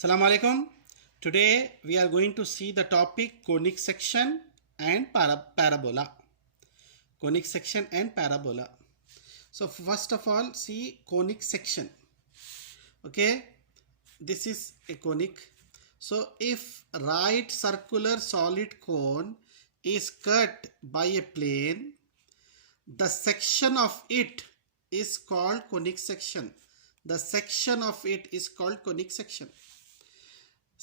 Assalamu alaikum. Today we are going to see the topic conic section and parabola. Conic section and parabola. So first of all, see conic section. Okay, this is a conic. So if right circular solid cone is cut by a plane, the section of it is called conic section. The section of it is called conic section.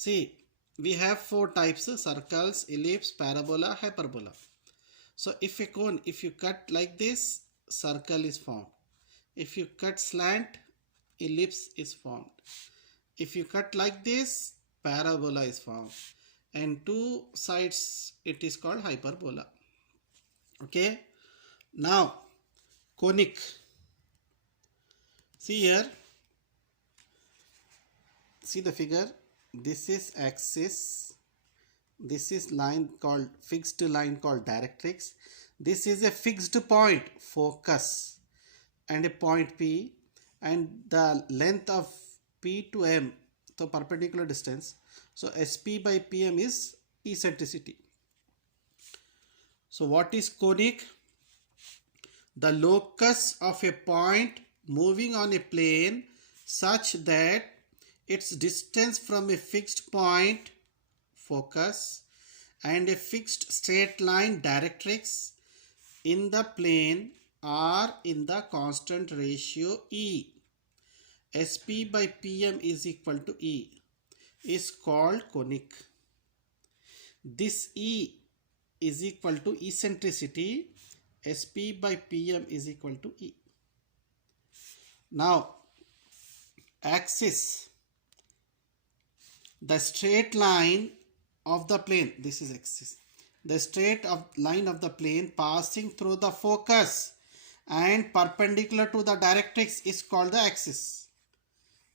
See, we have four types: circles, ellipse, parabola, hyperbola. So if a cone, if you cut like this, circle is formed. If you cut slant, ellipse is formed. If you cut like this, parabola is formed. And two sides, it is called hyperbola. Okay. Now, conic. See here. See the figure. This is axis. This is line called fixed line called directrix. This is a fixed point, focus, and a point P, and the length of P to M, so perpendicular distance. So SP by PM is eccentricity. So what is conic? The locus of a point moving on a plane such that its distance from a fixed point, focus, and a fixed straight line, directrix, in the plane are in the constant ratio E. SP by PM is equal to E is called conic. This E is equal to eccentricity. SP by PM is equal to E. Now, axis. The straight line of the plane, this is axis. The straight line of the plane passing through the focus and perpendicular to the directrix is called the axis.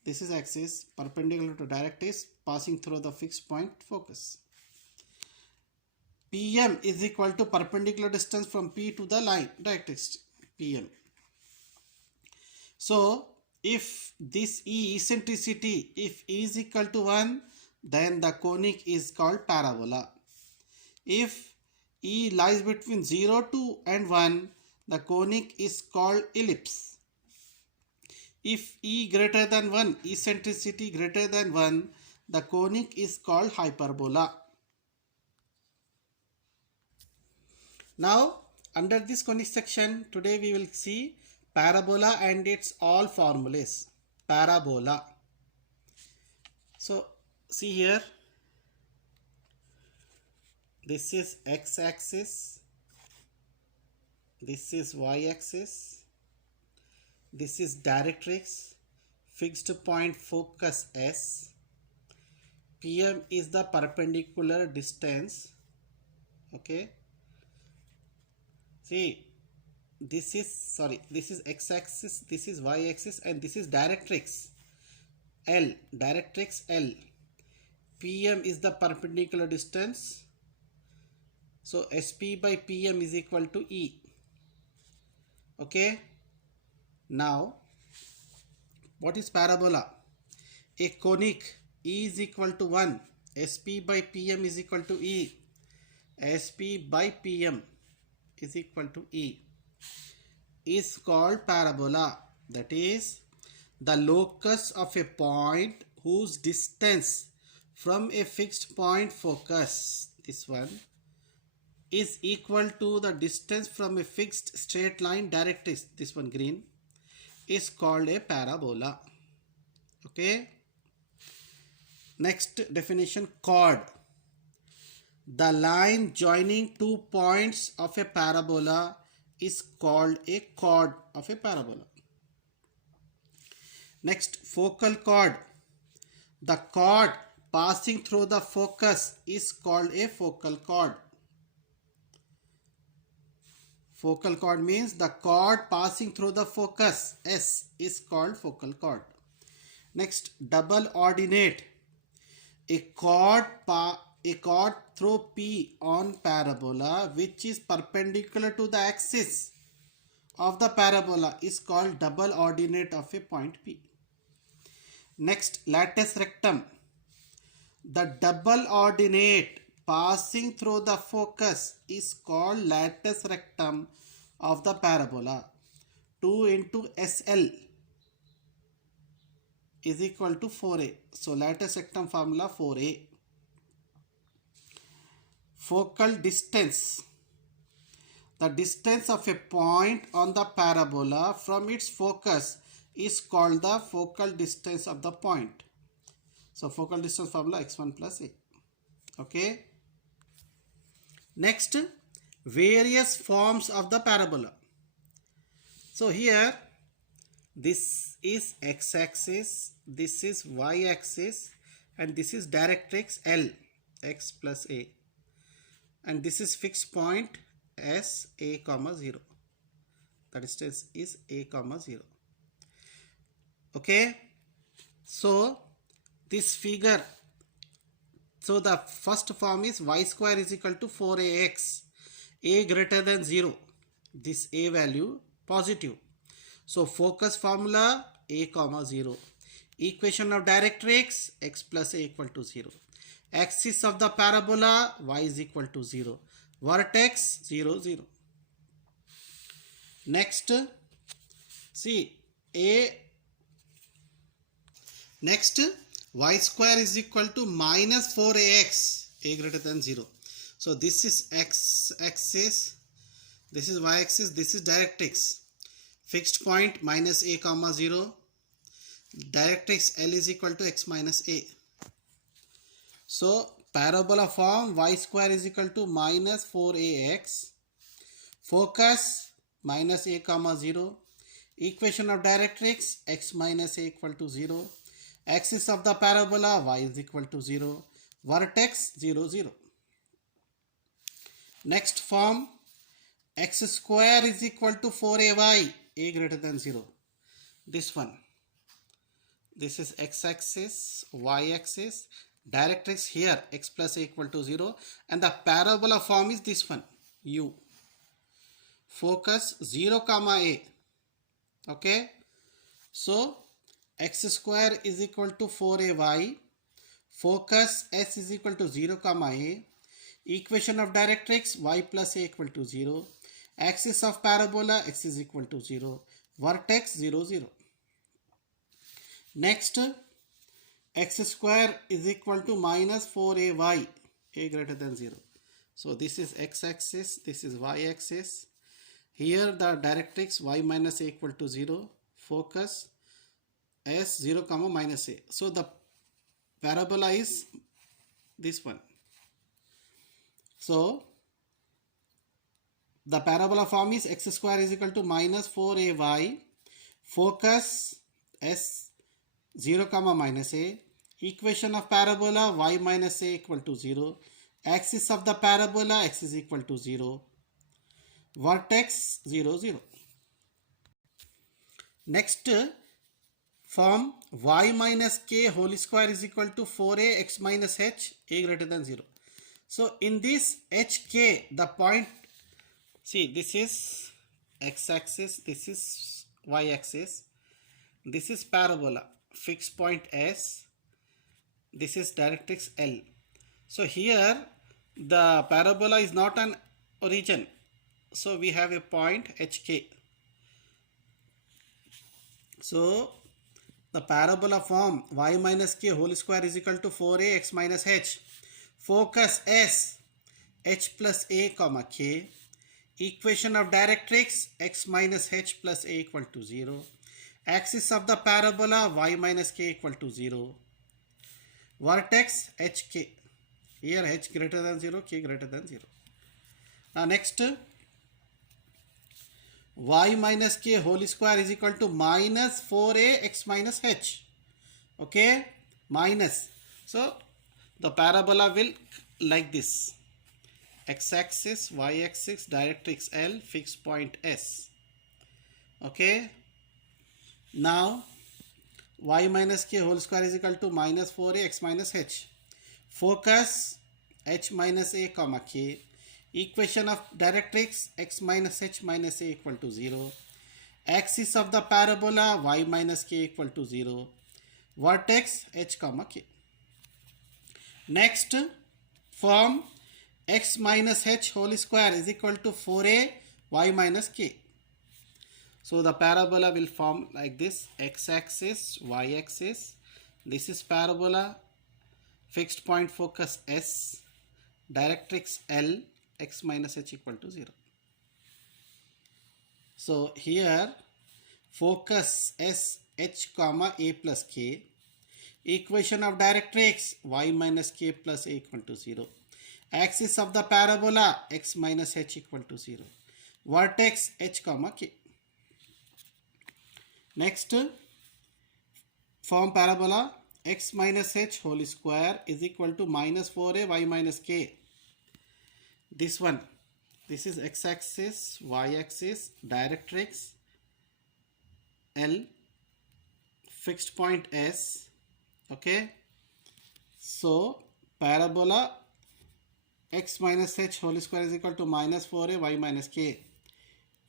This is axis, perpendicular to directrix, passing through the fixed point, focus. PM is equal to perpendicular distance from P to the line, directrix, PM. So, if this E, eccentricity, if E is equal to 1, then the conic is called parabola. If E lies between 0 to and 1, the conic is called ellipse. If E greater than 1, eccentricity greater than 1, the conic is called hyperbola. Now, under this conic section, today we will see parabola and its all formulas. Parabola. So, see here. This is x-axis. This is y-axis. This is directrix. Fixed point focus S. PM is the perpendicular distance. Okay. See, this is x-axis, this is y-axis, and this is directrix L, directrix L. PM is the perpendicular distance. So SP by PM is equal to E. Okay. Now, what is parabola? A conic, E is equal to 1. SP by PM is equal to E. SP by PM is equal to E is called parabola. That is the locus of a point whose distance from a fixed point focus, this one, is equal to the distance from a fixed straight line directrix, this one green, is called a parabola. Okay. Next definition, chord. The line joining two points of a parabola is called a chord of a parabola. Next, focal chord. The chord passing through the focus is called a focal chord. Focal chord means the chord passing through the focus S is called focal chord. Next, double ordinate. A chord through P on parabola which is perpendicular to the axis of the parabola is called double ordinate of a point P. Next, latus rectum. The double ordinate passing through the focus is called latus rectum of the parabola. 2 into SL is equal to 4a. So latus rectum formula 4a. Focal distance. The distance of a point on the parabola from its focus is called the focal distance of the point. So focal distance formula x1 plus a. Okay. Next, various forms of the parabola. So here, this is x-axis, this is y-axis, and this is directrix L, x plus a. And this is fixed point S, a comma 0. The distance is a comma 0. Okay. So this figure, so the first form is y square is equal to 4ax, a greater than 0. This a value positive. So focus formula a comma 0. Equation of directrix x plus a equal to 0. Axis of the parabola y is equal to 0. Vertex 0, 0. Next, see next y square is equal to minus 4ax, a greater than 0. So this is x axis, this is y axis, this is directrix. Fixed point minus a comma 0. Directrix L is equal to x minus a. So parabola form y square is equal to minus 4ax. Focus minus a comma 0. Equation of directrix x minus a equal to 0. Axis of the parabola y is equal to 0. Vertex 0, 0. Next form, x square is equal to 4ay, a greater than 0. This one. This is x-axis, y-axis. Directrix here x plus a equal to 0. And the parabola form is this one, u. Focus 0 comma a. Okay. So x square is equal to 4ay. Focus s is equal to 0 comma a. Equation of directrix y plus a equal to 0. Axis of parabola x is equal to 0. Vertex 0, 0. Next, x square is equal to minus 4ay, a greater than 0. So this is x-axis, this is y-axis. Here the directrix y minus a equal to 0. Focus s 0 comma minus a. So the parabola is this one. So the parabola form is x square is equal to minus 4ay. Focus s 0 comma minus a. Equation of parabola y minus a equal to 0. Axis of the parabola x is equal to 0. Vertex 0, 0. Next form, y minus k whole square is equal to 4a x minus h, a greater than 0. So in this hk, the point, see this is x-axis, this is y-axis, this is parabola, fixed point s, this is directrix L. So here the parabola is not an origin. So we have a point hk. So the parabola form y minus k whole square is equal to 4a x minus h. Focus s h plus a comma k. Equation of directrix x minus h plus a equal to 0. Axis of the parabola y minus k equal to 0. Vertex hk. Here h greater than 0, k greater than 0. Now next, y minus k whole square is equal to minus 4a x minus h. Okay, minus. So the parabola will like this. X-axis, y-axis, directrix L, fixed point s. Okay. Now y minus k whole square is equal to minus 4a x minus h. Focus h minus a comma k. Equation of directrix x minus h minus a equal to 0. Axis of the parabola y minus k equal to 0. Vertex h comma k. Next, form x minus h whole square is equal to 4a y minus k. So the parabola will form like this: x-axis, y-axis. This is parabola, fixed point focus S, directrix L, x minus h equal to 0. So here focus S, h comma a plus k, equation of directrix y minus k plus a equal to 0, axis of the parabola x minus h equal to 0, vertex h comma k. Next, form parabola x minus h whole square is equal to minus 4a y minus k. This one, this is x-axis, y-axis, directrix L, fixed point S. Okay, so parabola x minus h whole square is equal to minus 4a y minus k,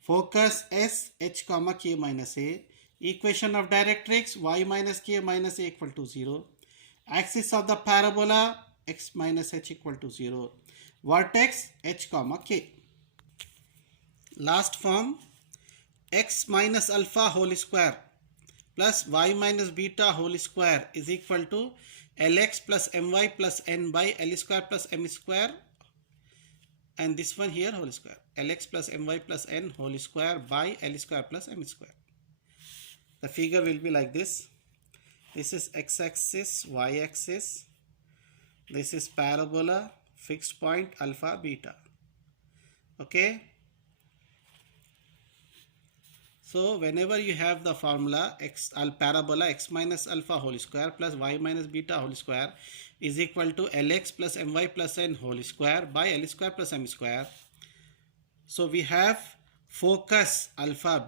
focus S, h comma k minus a, equation of directrix y minus k minus a equal to 0, axis of the parabola x minus h equal to 0, vertex h comma k. Last form, x minus alpha whole square plus y minus beta whole square is equal to lx plus my plus n by l square plus m square, and this one here whole square, lx plus my plus n whole square by l square plus m square. The figure will be like this. This is x-axis, y-axis. This is parabola, fixed point alpha beta. Okay. So whenever you have the formula parabola x minus alpha whole square plus y minus beta whole square is equal to lx plus my plus n whole square by l square plus m square. So we have focus alpha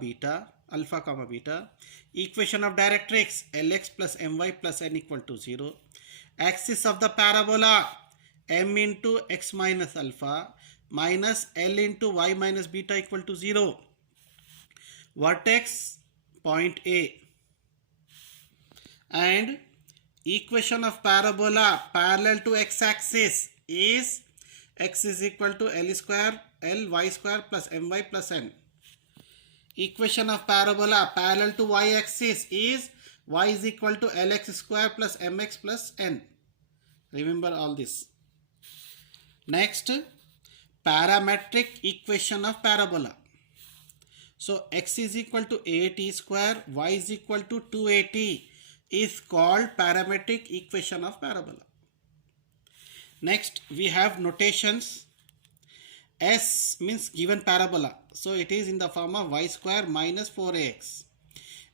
comma beta, equation of directrix lx plus my plus n equal to 0, axis of the parabola m into x minus alpha minus l into y minus beta equal to 0, vertex point A, and equation of parabola parallel to x-axis is x is equal to l square l y square plus my plus n. Equation of parabola parallel to y-axis is y is equal to lx square plus mx plus n. Remember all this. Next, parametric equation of parabola. So x is equal to 8t square, y is equal to 2at is called parametric equation of parabola. Next, we have notations. S means given parabola, so it is in the form of y square minus 4ax.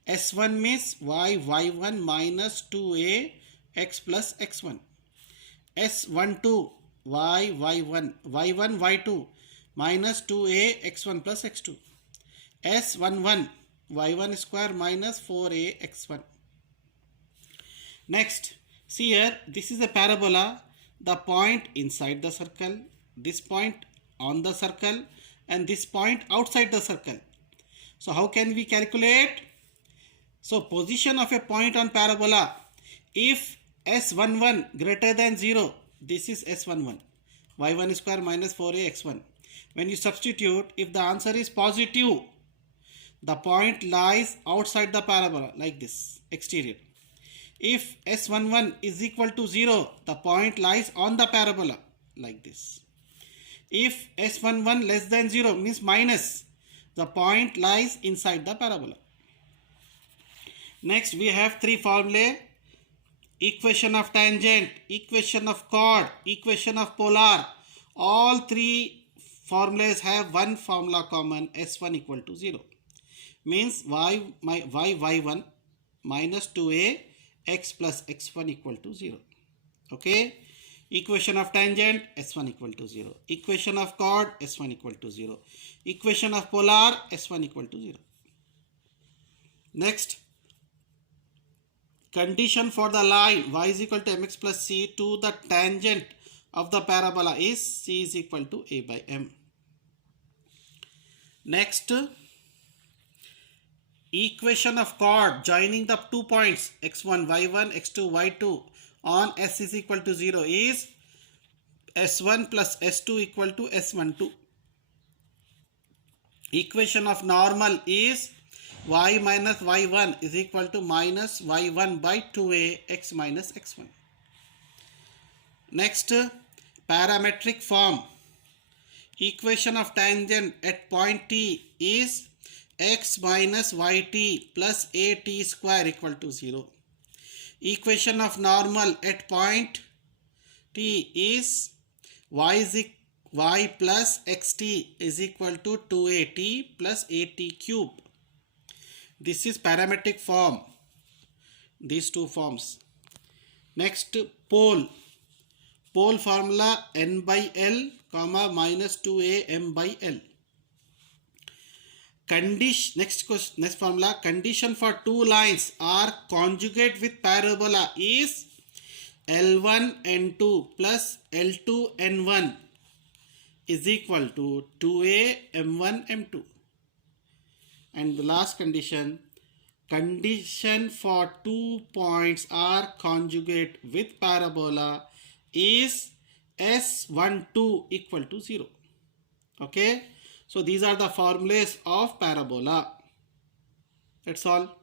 S1 means y1 minus 2a x plus x1. S12 y1 y2 minus 2a x1 plus x2. S11 y1 square minus 4a x1. Next, see here, this is a parabola. The point inside the circle, this point on the circle, and this point outside the circle. So how can we calculate? So position of a point on parabola, if S11 greater than 0, this is S11, y1 square minus 4a x1. When you substitute, if the answer is positive, the point lies outside the parabola like this, exterior. If S11 is equal to 0, the point lies on the parabola like this. If S11 less than 0 means minus, the point lies inside the parabola. Next, we have three formulae: equation of tangent, equation of chord, equation of polar. All three formulas have one formula common, S1 equal to 0. Means y1 minus 2a x plus x1 equal to 0. Okay. Equation of tangent, S1 equal to 0. Equation of chord, S1 equal to 0. Equation of polar, S1 equal to 0. Next, condition for the line y is equal to mx plus c to the tangent of the parabola is c is equal to a by m. Next, equation of chord joining the 2 points x1 y1 x2 y2 on S is equal to 0 is S1 plus S2 equal to S12. Equation of normal is y minus y1 is equal to minus y1 by 2a x minus x1. Next, parametric form. Equation of tangent at point T is x minus yt plus at square equal to 0. Equation of normal at point T is y plus xt is equal to 2at plus at cube. This is parametric form, these two forms. Next, pole. Pole formula n by L comma minus 2a m by L. Next formula, condition for two lines are conjugate with parabola is L1 N2 plus L2 N1 is equal to 2a M1 M2. And the last condition for 2 points are conjugate with parabola is S12 equal to 0. Okay, so these are the formulas of parabola. That's all.